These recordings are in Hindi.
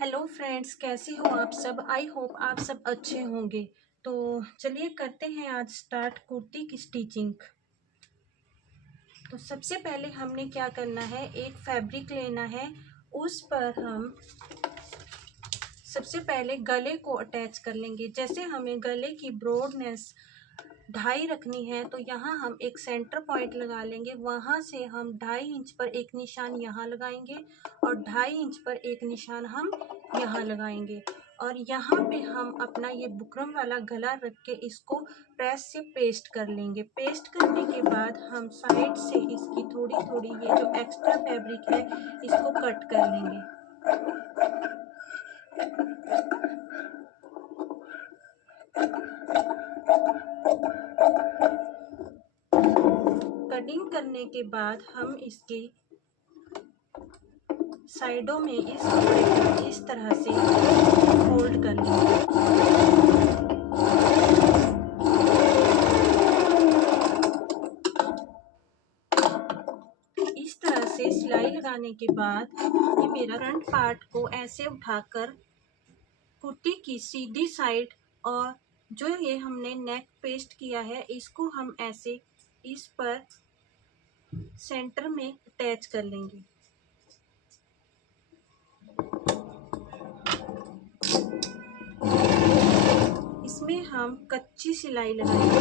हेलो फ्रेंड्स, कैसे हो आप सब। आई होप आप सब अच्छे होंगे। तो चलिए करते हैं आज स्टार्ट कुर्ती की स्टिचिंग। तो सबसे पहले हमने क्या करना है, एक फैब्रिक लेना है। उस पर हम सबसे पहले गले को अटैच कर लेंगे। जैसे हमें गले की ब्रॉडनेस 2.5 रखनी है, तो यहाँ हम एक सेंटर पॉइंट लगा लेंगे। वहाँ से हम 2.5 इंच पर एक निशान यहाँ लगाएंगे और 2.5 इंच पर एक निशान हम यहाँ लगाएंगे। और यहाँ पे हम अपना ये बुकरम वाला गला रख के इसको प्रेस से पेस्ट कर लेंगे। पेस्ट करने के बाद हम साइड से इसकी थोड़ी थोड़ी ये जो एक्स्ट्रा फैब्रिक है इसको कट कर लेंगे। कटिंग करने के बाद हम इसके साइडों में इस कपड़े को इस तरह से फोल्ड कर लेंगे। इस तरह से सिलाई लगाने के बाद ये मेरा फ्रंट पार्ट को ऐसे उठाकर कुर्ती की सीधी साइड और जो ये हमने नेक पेस्ट किया है इसको हम ऐसे इस पर सेंटर में अटैच कर लेंगे। इसमें हम कच्ची सिलाई लगाएंगे।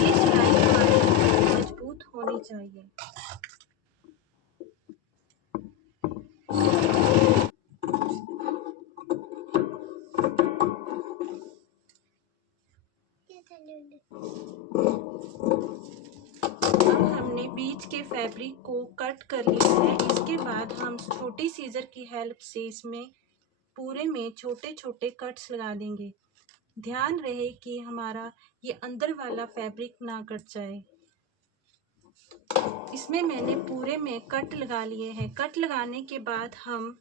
ये सिलाई हमारी मजबूत होनी चाहिए। अब हमने बीच के फैब्रिक को कट कर लिया है। इसके बाद हम छोटी सीजर की हेल्प से इसमें पूरे में छोटे छोटे कट्स लगा देंगे। ध्यान रहे कि हमारा ये अंदर वाला फैब्रिक ना कट जाए। इसमें मैंने पूरे में कट लगा लिए हैं। कट लगाने के बाद हम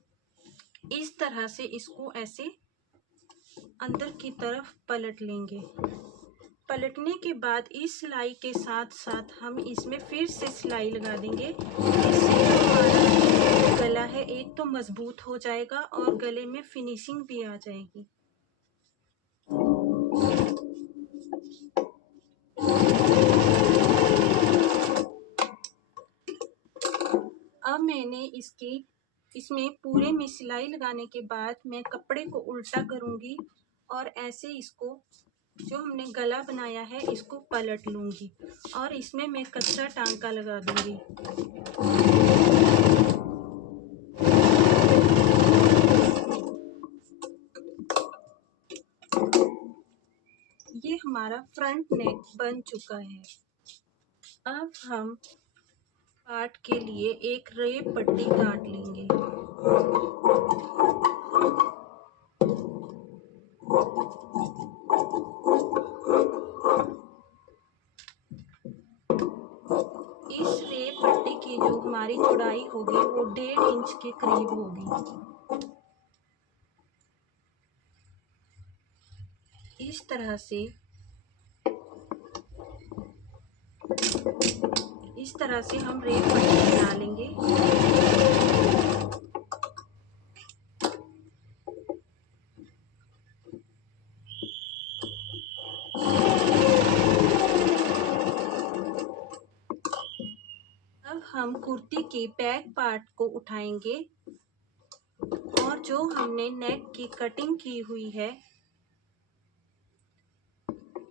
इस तरह से इसको ऐसे अंदर की तरफ पलट लेंगे। पलटने के बाद इस सिलाई के साथ साथ हम इसमें फिर से सिलाई लगा देंगे। इससे हमारा गला है एक तो मजबूत हो जाएगा और गले में फिनिशिंग भी आ जाएगी। अब मैंने इसमें पूरे में सिलाई लगाने के बाद मैं कपड़े को उल्टा करूंगी और ऐसे इसको जो हमने गला बनाया है इसको पलट लूंगी और इसमें मैं कच्चा टांका लगा दूंगी। ये हमारा फ्रंट नेक बन चुका है। अब हम पार्ट के लिए एक रेप पट्टी काट लेंगे। इस रेप पट्टी की जो हमारी चौड़ाई होगी वो 1.5 इंच के करीब होगी। इस तरह से हम रेप पट्टी बना लेंगे। अब हम कुर्ती के बैक पार्ट को उठाएंगे और जो हमने नेक की कटिंग की हुई है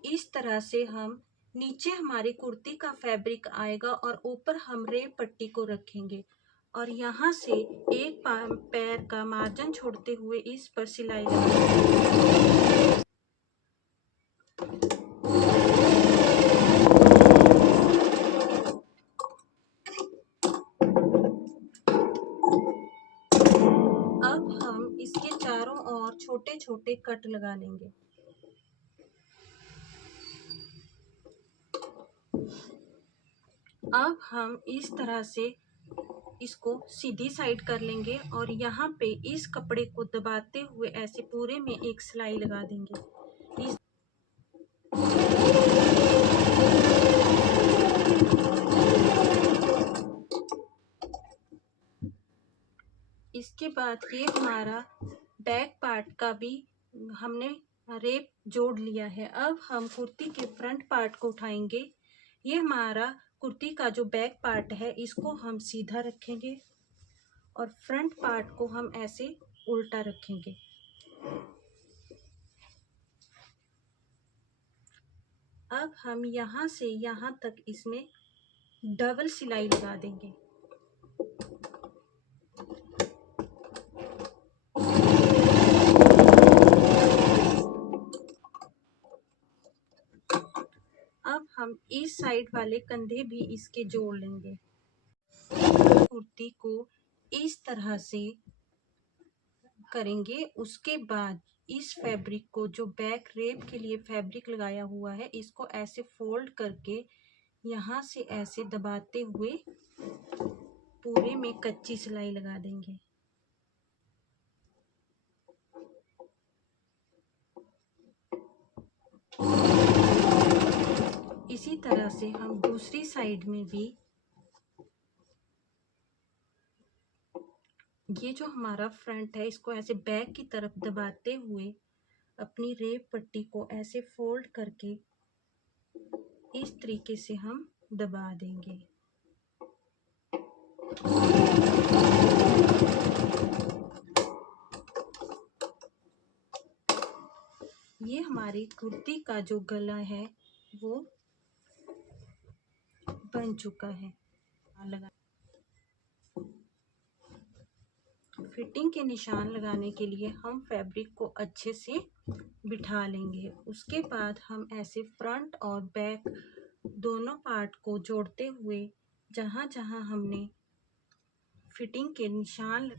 इस तरह से हम नीचे हमारी कुर्ती का फैब्रिक आएगा और ऊपर हम रेप पट्टी को रखेंगे और यहाँ से एक पैर का मार्जिन छोड़ते हुए इस पर सिलाई लगाएंगे। अब हम इसके चारों ओर छोटे छोटे कट लगा लेंगे। अब हम इस तरह से इसको सीधी साइड कर लेंगे और यहाँ पे इस कपड़े को दबाते हुए ऐसे पूरे में एक सिलाई लगा देंगे। इसके बाद ये हमारा बैक पार्ट का भी हमने रेप जोड़ लिया है। अब हम कुर्ती के फ्रंट पार्ट को उठाएंगे। ये हमारा कुर्ती का जो बैक पार्ट है इसको हम सीधा रखेंगे और फ्रंट पार्ट को हम ऐसे उल्टा रखेंगे। अब हम यहाँ से यहाँ तक इसमें डबल सिलाई लगा देंगे। अब हम इस साइड वाले कंधे भी इसके जोड़ लेंगे। कुर्ती को इस तरह से करेंगे। उसके बाद इस फैब्रिक को, जो बैक रेप के लिए फैब्रिक लगाया हुआ है, इसको ऐसे फोल्ड करके यहाँ से ऐसे दबाते हुए पूरे में कच्ची सिलाई लगा देंगे। इसी तरह से हम दूसरी साइड में भी ये जो हमारा फ्रंट है इसको ऐसे बैक की तरफ दबाते हुए अपनी रेप पट्टी को ऐसे फोल्ड करके इस तरीके से हम दबा देंगे। ये हमारी कुर्ती का जो गला है वो बन चुका है। फिटिंग के निशान लगाने के लिए हम फैब्रिक को अच्छे से बिठा लेंगे। उसके बाद हम ऐसे फ्रंट और बैक दोनों पार्ट को जोड़ते हुए जहाँ जहाँ हमने फिटिंग के निशान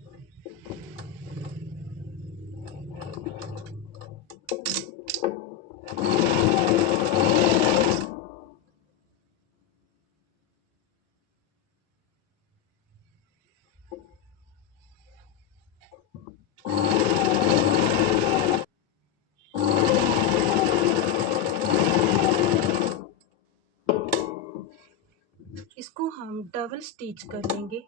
इसको हम डबल स्टिच कर लेंगे।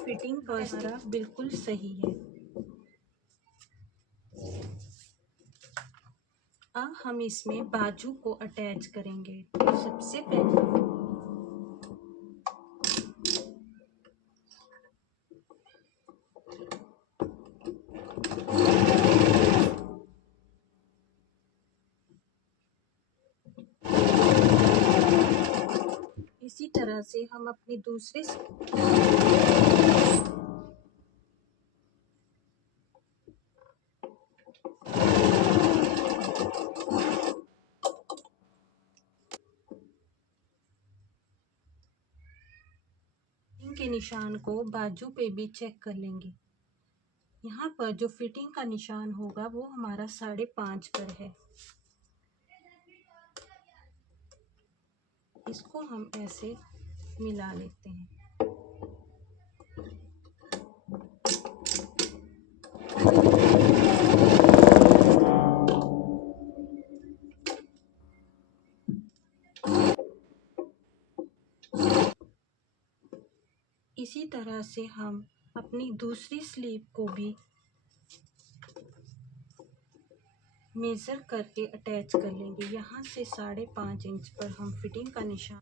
फिटिंग का बिल्कुल सही है। अब हम इसमें बाजू को अटैच करेंगे। तो सबसे पहले इसी तरह से हम अपनी दूसरी के निशान को बाजू पे भी चेक कर लेंगे। यहाँ पर जो फिटिंग का निशान होगा वो हमारा 5.5 पर है। इसको हम ऐसे मिला लेते हैं। इसी तरह से हम अपनी दूसरी स्लीव को भी मेज़र करके अटैच कर लेंगे। यहाँ से 5.5 इंच पर हम फिटिंग का निशान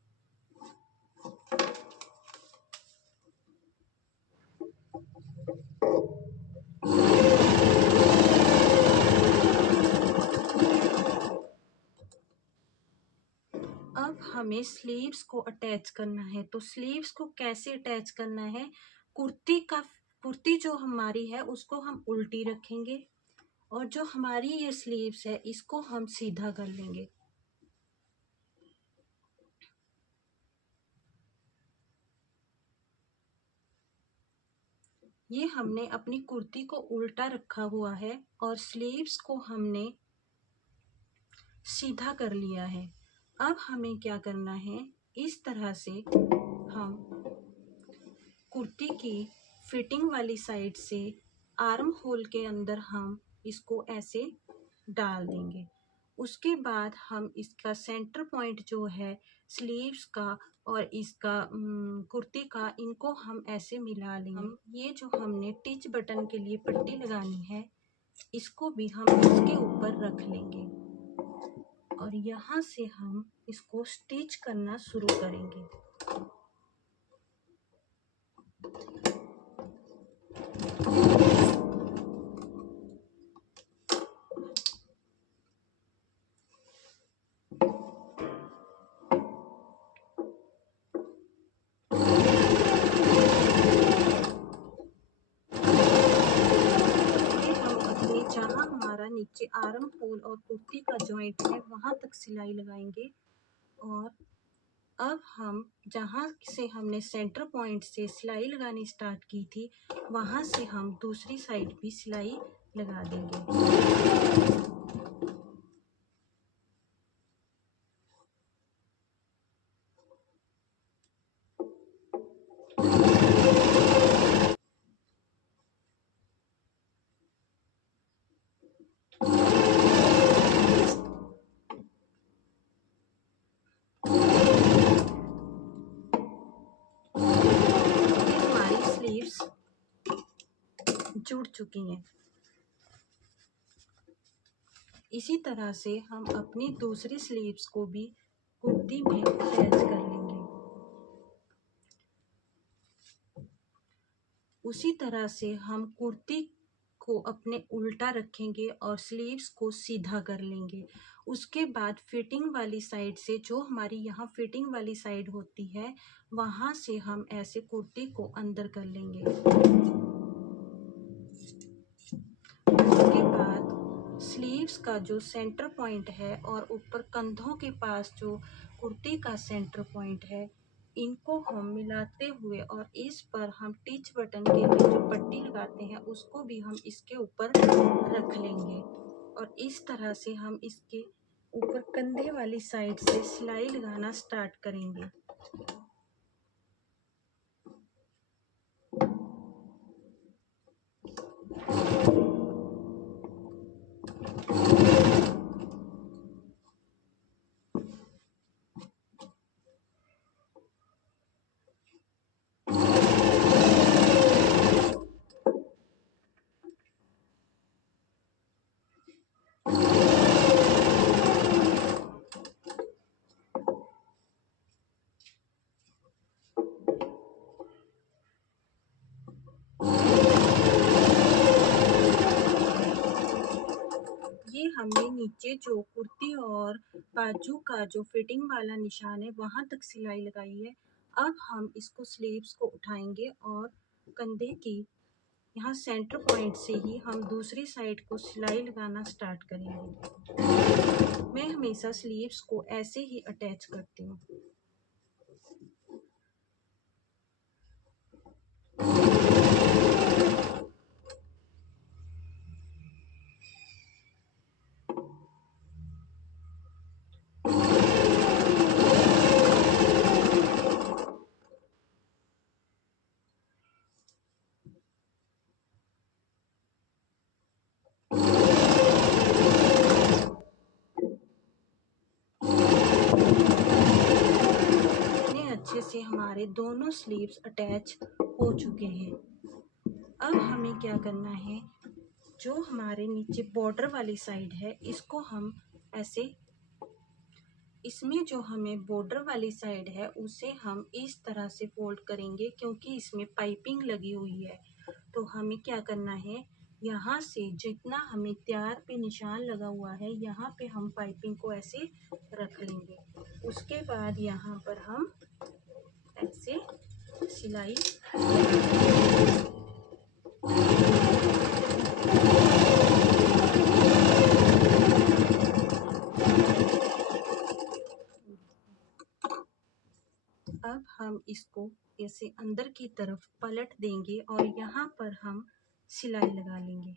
अब हमें स्लीव्स को अटैच करना है। तो स्लीव्स को कैसे अटैच करना है? कुर्ती जो हमारी है उसको हम उल्टी रखेंगे और जो हमारी ये स्लीव्स है इसको हम सीधा कर लेंगे। ये हमने अपनी कुर्ती को उल्टा रखा हुआ है और स्लीव्स को हमने सीधा कर लिया है। अब हमें क्या करना है, इस तरह से हम कुर्ती की फिटिंग वाली साइड से आर्म होल के अंदर हम इसको ऐसे डाल देंगे। उसके बाद हम इसका सेंटर पॉइंट जो है स्लीव्स का और इसका कुर्ती का, इनको हम ऐसे मिला लेंगे। हम ये जो हमने टिच बटन के लिए पट्टी लगानी है, इसको भी हम इसके ऊपर रख लेंगे और यहाँ से हम इसको स्टिच करना शुरू करेंगे। जहाँ हमारा नीचे आर्म होल और कुर्ती का जॉइंट है वहां तक सिलाई लगाएंगे और अब हम जहाँ से हमने सेंटर पॉइंट से सिलाई लगानी स्टार्ट की थी वहां से हम दूसरी साइड भी सिलाई लगा देंगे। जुड़ चुकी हैं। इसी तरह से हम अपनी दूसरी स्लीव्स को भी कुर्ती में अटैच कर लेंगे। उसी तरह से हम कुर्ती को अपने उल्टा रखेंगे और स्लीव्स को सीधा कर लेंगे। उसके बाद फिटिंग वाली साइड से, जो हमारी यहाँ फिटिंग वाली साइड होती है, वहाँ से हम ऐसे कुर्ती को अंदर कर लेंगे। उसके बाद स्लीव्स का जो सेंटर पॉइंट है और ऊपर कंधों के पास जो कुर्ती का सेंटर पॉइंट है, इनको हम मिलाते हुए और इस पर हम टिच बटन के लिए जो पट्टी लगाते हैं उसको भी हम इसके ऊपर रख लेंगे और इस तरह से हम इसके ऊपर कंधे वाली साइड से सिलाई लगाना स्टार्ट करेंगे। ये हमने नीचे जो कुर्ती और बाजू का जो फिटिंग वाला निशान है वहां तक सिलाई लगाई है। अब हम इसको स्लीव्स को उठाएंगे और कंधे की यहाँ सेंटर पॉइंट से ही हम दूसरी साइड को सिलाई लगाना स्टार्ट करेंगे। मैं हमेशा स्लीव्स को ऐसे ही अटैच करती हूँ। से हमारे दोनों स्लीव्स अटैच हो चुके हैं। अब हमें क्या करना है, जो हमारे नीचे बॉर्डर वाली साइड है इसको हम ऐसे, इसमें जो हमें बॉर्डर वाली साइड है उसे हम इस तरह से फोल्ड करेंगे क्योंकि इसमें पाइपिंग लगी हुई है। तो हमें क्या करना है, यहाँ से जितना हमें त्यार पे निशान लगा हुआ है यहाँ पे हम पाइपिंग को ऐसे रख लेंगे। उसके बाद यहाँ पर हम ऐसे सिलाई अब हम इसको ऐसे अंदर की तरफ पलट देंगे और यहाँ पर हम सिलाई लगा लेंगे।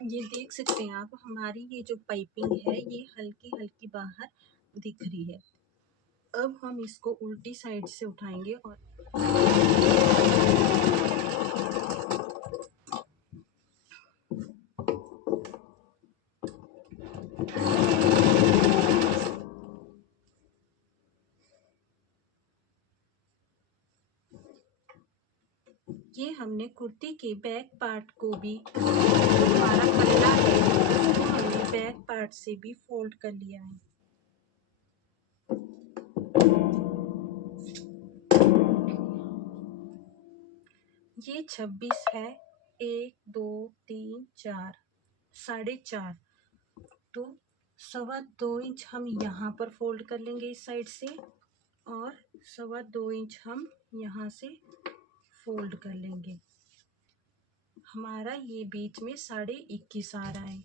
ये देख सकते हैं आप, हमारी ये जो पाइपिंग है ये हल्की हल्की बाहर दिख रही है। अब हम इसको उल्टी साइड से उठाएंगे और ये हमने कुर्ती के बैक पार्ट को भी, हमारा पल्ला है उसको हमने बैक पार्ट से भी फोल्ड कर लिया है। ये 26 है, 1 2 3 4 4.5, तो 2.25 इंच हम यहाँ पर फोल्ड कर लेंगे इस साइड से और 2.25 इंच हम यहाँ से फोल्ड कर लेंगे। हमारा ये बीच में 21.5 आ रहा है।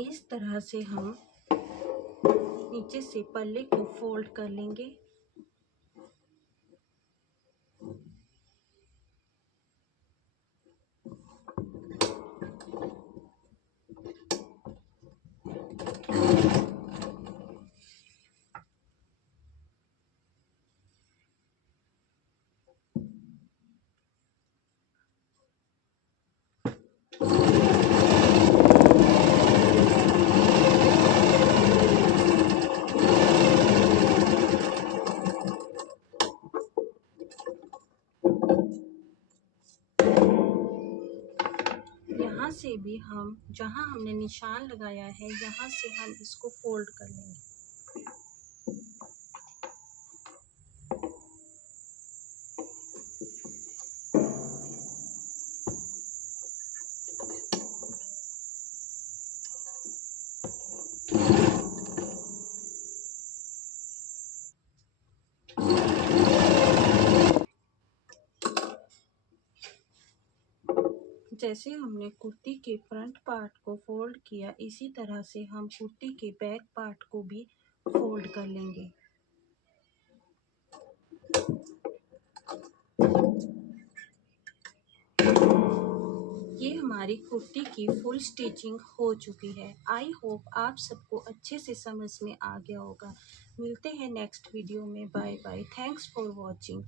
इस तरह से हम नीचे से पल्ले को फोल्ड कर लेंगे। यहाँ से भी हम जहाँ हमने निशान लगाया है यहाँ से हम इसको फोल्ड कर लेंगे। जैसे हमने कुर्ती के फ्रंट पार्ट को फोल्ड किया, इसी तरह से हम कुर्ती के बैक पार्ट को भी फोल्ड कर लेंगे। ये हमारी कुर्ती की फुल स्टिचिंग हो चुकी है। आई होप आप सबको अच्छे से समझ में आ गया होगा। मिलते हैं नेक्स्ट वीडियो में। Bye bye. Thanks for watching.